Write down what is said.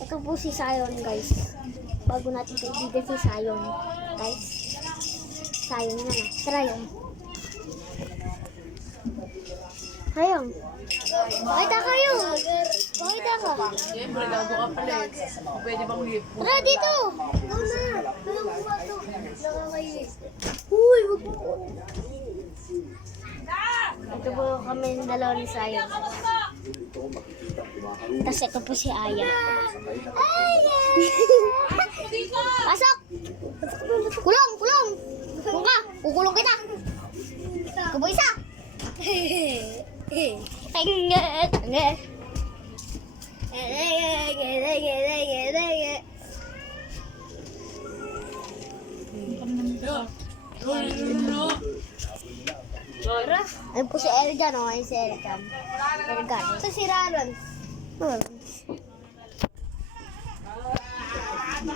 Ito po si Sion, guys. Bago natin kaibigan si Sion, guys. Sion na na. Sion. Sion. Pakita kayo. Pakita ka. Siyempre, gago ka pala eh. Pwede bang lift? Tara dito. Muna. Walang bumato. Nakakainis. Uy, wag po. Ito po kami ng dalawa ni Sion. Tapos ito po si Aya. Aya! Pasok! Kulong! Kulong! Kulong ka! Kukulong kita! Kubo isa! Ayun po si Eljan, oh. Ayun si Eljan. Eljan. Ito si Raron.